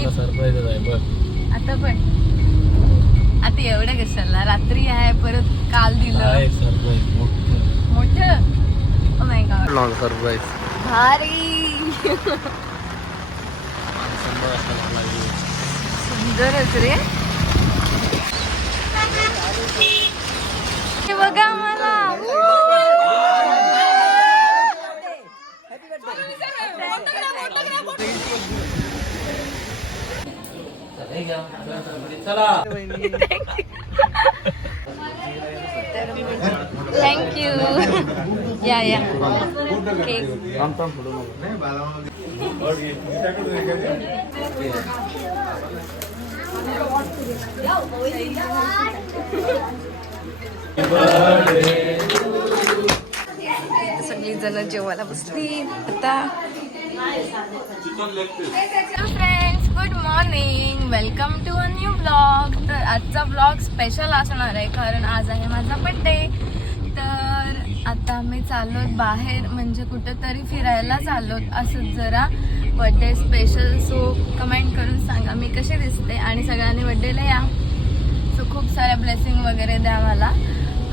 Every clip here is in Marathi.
मी सरप्राईज आहे बघ आता पण. आता एवढं कशाला? रात्री आहे परत काल दिलं. सरप्राईज मोठं. God. लॉंग सरप्राईज भारी. सुंदरच रे. हे बघा मला. थँक्यू या या केक सगळी जण जेवायला बसली आता friends good morning. Welcome to a new blog. तर आजचा ब्लॉग स्पेशल असणार आहे कारण आज आहे माझा बड्डे तर आता आम्ही चाललो बाहेर म्हणजे कुठंतरी फिरायला चाललो असं जरा बड्डे स्पेशल सो कमेंट करून सांगा मी कशी दिसते. आणि सगळ्यांनी बड्डेला या. सो खूप साऱ्या ब्लेसिंग वगैरे द्या मला.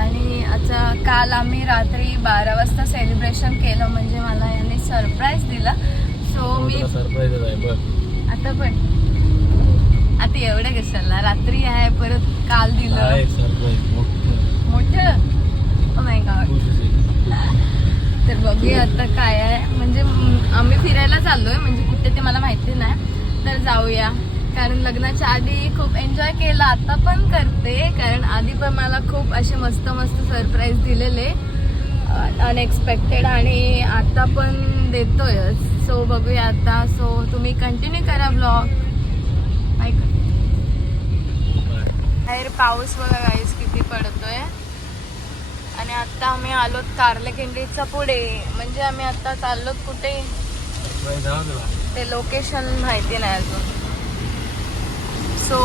आणि आता काल आम्ही रात्री बारा वाजता सेलिब्रेशन केलं म्हणजे मला यांनी सरप्राईज दिला. सो मी सरप्राईज आता पण. आता एवढं कशाला? रात्री आहे परत काल दिलं. मोठं. God. खुश. तर बघूया आता काय आहे. म्हणजे आम्ही फिरायला चाललोय म्हणजे कुठे ते मला माहिती नाही. तर जाऊया. कारण लग्नाच्या आधी खूप एन्जॉय केला. आता पण करते कारण आधी पण मला खूप असे मस्त मस्त सरप्राईज दिलेले. अनएक्सपेक्टेड आणि आता पण देतोय सो बघूया आता. सो तुम्ही कंटिन्यू करा ब्लॉग ऐका बाहेर पाऊस बघा गाईस किती पडतोय. आणि आता आम्ही आलोत कारलेखिंडीच्या पुढे. म्हणजे आम्ही आता चाललोत कुठे? ते लोकेशन माहिती नाही अजून. सो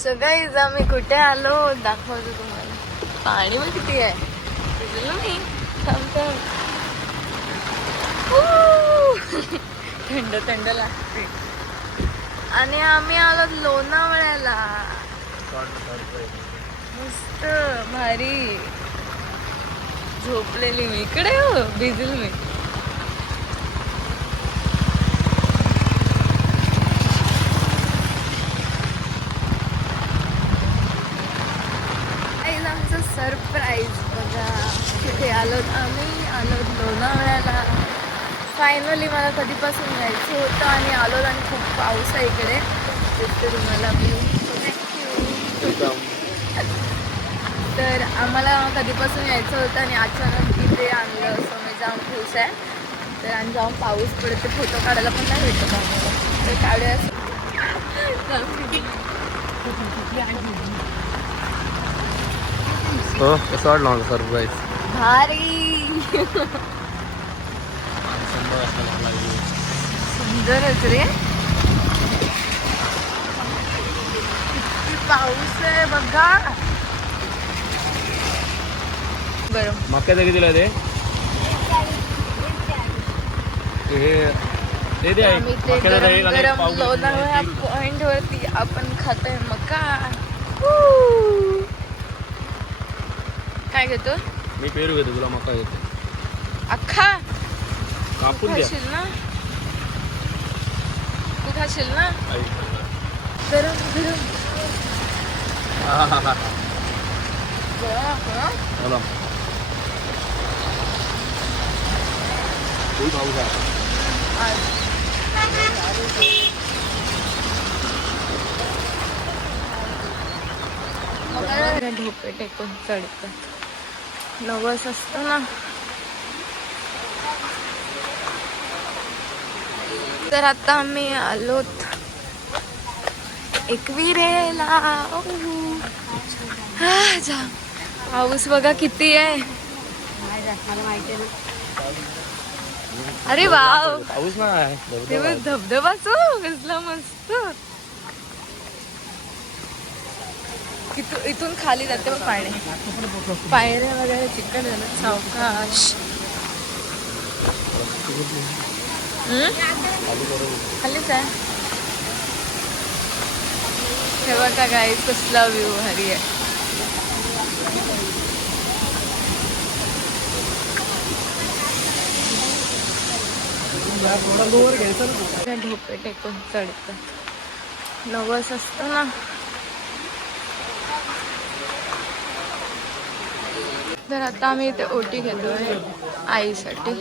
स्टेड्यून सगळीच आम्ही कुठे आलो? दाखवतो तुम्हाला. पाणी मग किती आहे. भिजलो मी. थांब थांब. थंड थंड लागते. आणि आम्ही आलो लोणावळ्याला. मस्त भारी. झोपलेली मी. इकडे हो भिजल मी. आमचं सरप्राईज बघा तिथे आलोत आम्ही आलोत लोणावळ्याला फायनली मला कधीपासून यायचं होतं आणि आलोत आणि खूप पाऊस आहे इकडे. तुम्हाला मी थँक्यू तर आम्हाला कधीपासून यायचं होतं आणि अचानक तिथे आणलं असं म्हणजे मी जाऊन खुश आहे. तर आणि जाऊन पाऊस पडते फोटो काढायला पण नाही भेटत आम्हाला. तर काढूया. हो कसं वाटलं माझं सरप्राईज भारी. सुंदरच रे. पाऊस आहे बघा. गरम मक्याचं किती दिलं ते? हे ते. आम्ही ते गरम गरम पाव लोणावळ्या पॉइंट वरती आपण खातोय मका! काय घेतो? मी पेरू घेतो तुला मका घेतो. अख्खा? कापून द्या. खाशील ना? तू खाशील ना? आई. गरम गरम. गरम? चला. टेकून चढतात नवस असतं ना. तर आता आम्ही आलोत एकविरेला. हा. पाऊस बघा किती आहे. अरे वाव. धबधबाच कसला मस्त. इथून इथून खाली जाते मग पाणी. पायऱ्या वगैरे चिकट झालं सावकाश. हम्म? खालीच आहे. हे का गाय कसला व्ह्यू भारी आहे. त्या ढोपे टेकून चढतात नवस असतं ना. तर आता आम्ही इथे ओटी घेतोय आईसाठी.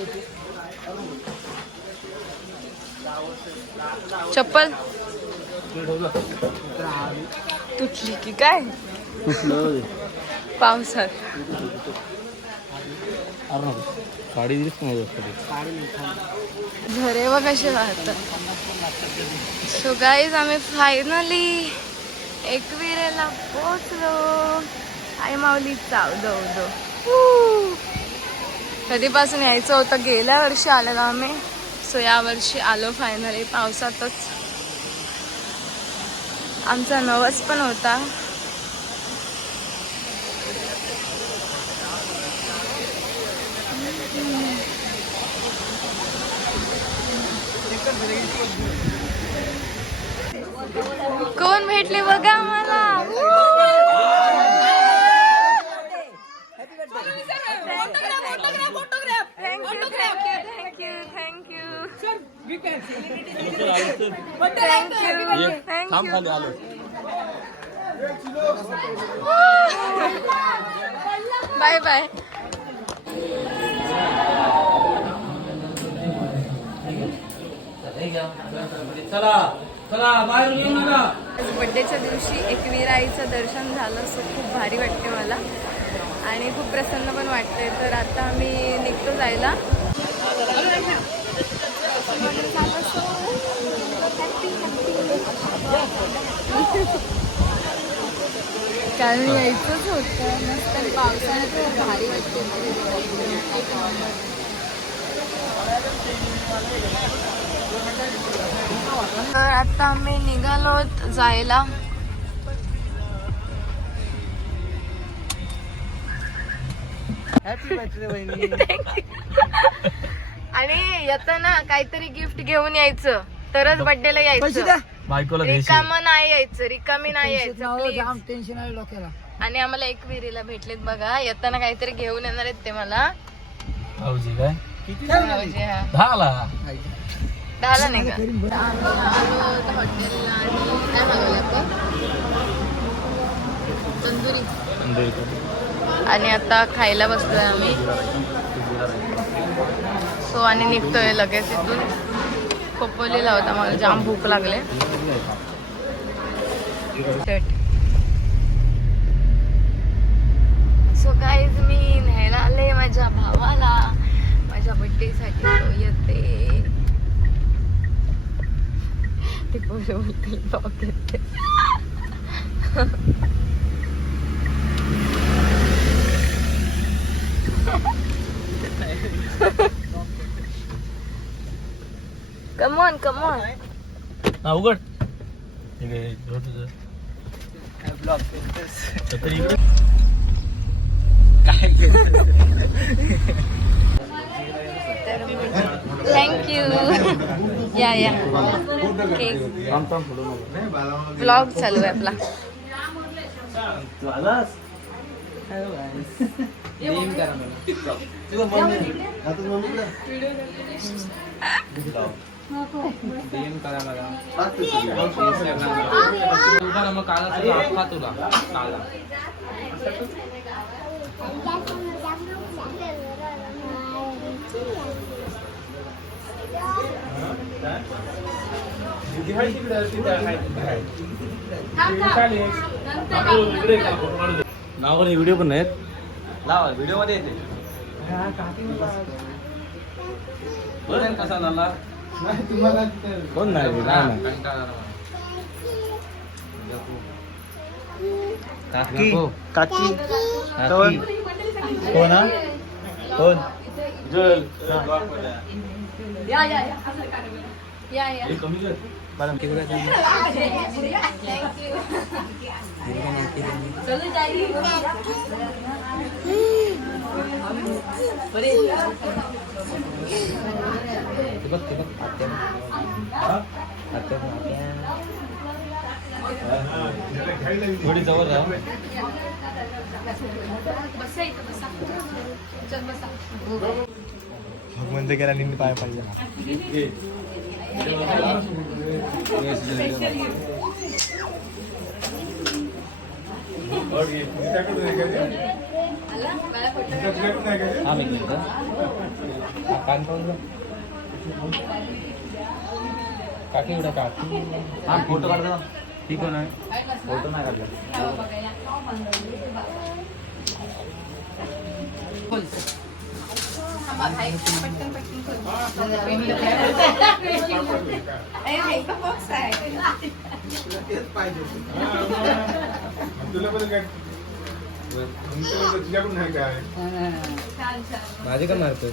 चप्पल? तुटली की काय? पावसात. साडी झरे व कसे वाहतात. सो गाईज आम्ही फायनली एकविरेला पोचलो आई माऊली चाव दो दो कधीपासून यायचं होतं? गेल्या वर्षी आलेलो आम्ही. सो या वर्षी आलो फायनली पावसातच. आमचा नवस पण होता. कोण भेटले बघा मला thank you thank you thank you thank you थांब थँक्यू खाली आलो बाय बाय चला चला बाहेर येऊ नका. आज बड्डेच्या दिवशी एकवीर आईचं दर्शन झालं सो खूप भारी वाटते मला. आणि खूप प्रसन्न पण वाटते तर आता आम्ही निघतो जायला. कारण यायचंच होतं. मस्त आणि पावसाळ्यात खूप भारी वाटते तर आता आम्ही निघालो जायला. हॅपी बर्थडे बहिणी आणि येताना काहीतरी गिफ्ट घेऊन यायचं. तरच बर्थडेला यायचं. बायकोला रिकाम नाही यायचं रिकामी नाही यायचं please. टेन्शन आहे डोक्याला. आणि आम्हाला एक विहिरीला भेटलेत बघा. येताना काहीतरी घेऊन येणार आहेत ते मला. भाऊजी काय? किती भाऊजी, हा. दहाला? दहाला नाही का आम्ही आलो होतो हॉटेलला आणि काय मागवलं आपण? तंदुरी. आणि आता खायला बसलोय आम्ही. सो आणि निघतोय लगेच इथून. खोपोलीला होता मला जाम भूक लागले. सो गाईज मी न्यायला आले माझ्या भावाला. माझ्या बड्डेसाठी तो येते. ते बोल बोलते कमॉन कमॉन हा उघड. थँक्यू या या. ब्लॉग चालू आहे आपला. तू आलास? मग काला तुला खा तुला. काला. नाव आणि व्हिडिओ पण नाहीत लावा व्हिडिओमध्ये येते कसा झाला कोण नाही. काकी. काकी. कोण हा? कोण? जल. या या या. असं काय बोला. या या. कमी कर. मॅडम किती वेळा झाली? Tibet, tibet, थोडी जवळ राहा भगवंत गेला निम्मी पाय पाहिजे आला मला फोटो कान पाहून काकी एवढा काकी हा फोटो काढतो ठीक आहे ना फोटो नाही काढला तुला पण काय तुझ्याकडून काय माझे का मारतोय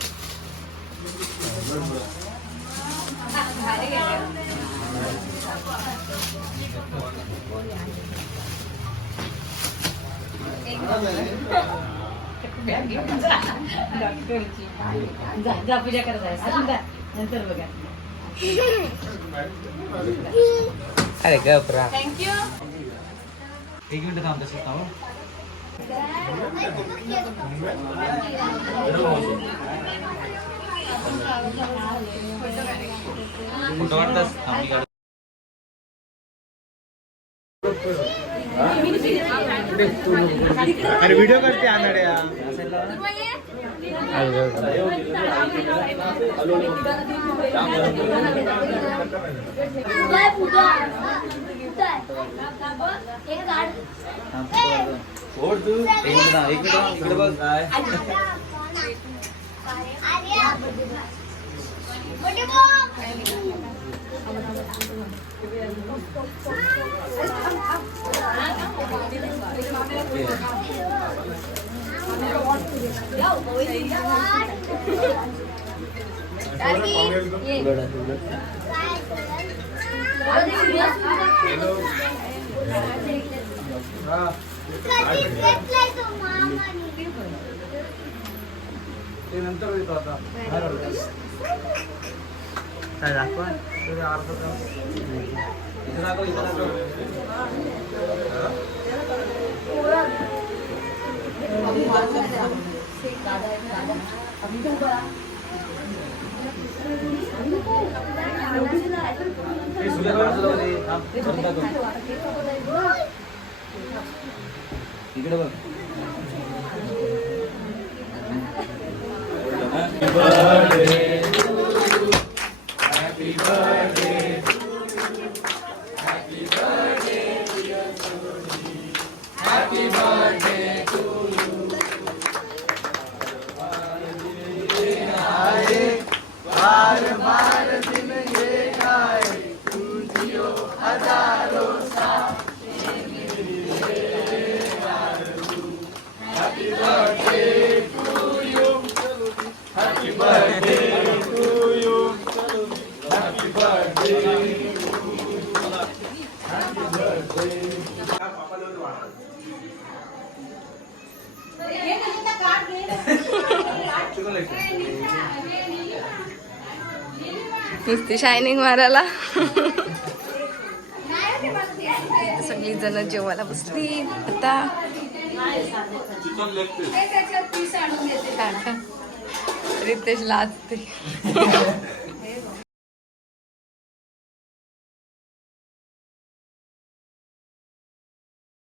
नंतर बघा अरे गपरा थँक्यू एक मिनिट थांब तसं अरे व्हिडिओ करते आनाड्या फोड तू? एक मिनिट थांब, एक मिनिट थांब, इकडे बघ. काय ते नंतर येतो आता काय दाखवा इथे दाखव, इथे दाखव. ते सुद्धा बाजूला होते. थांब, करून दाखव. इकडे बघ नुसती शायनिंग मारायला. सगळी जण जेवायला बसली. आता रितेश लाजते